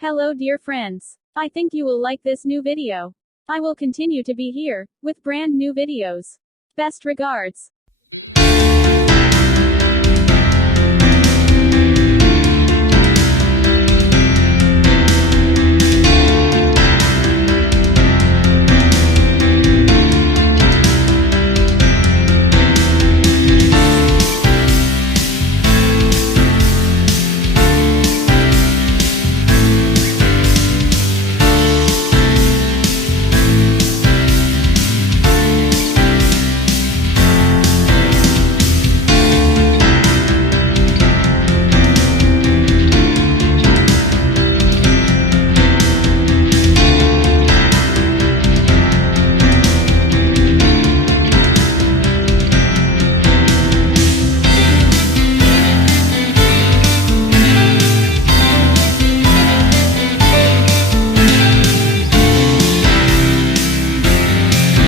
Hello dear friends. I think you will like this new video. I will continue to be here, with brand new videos. Best regards.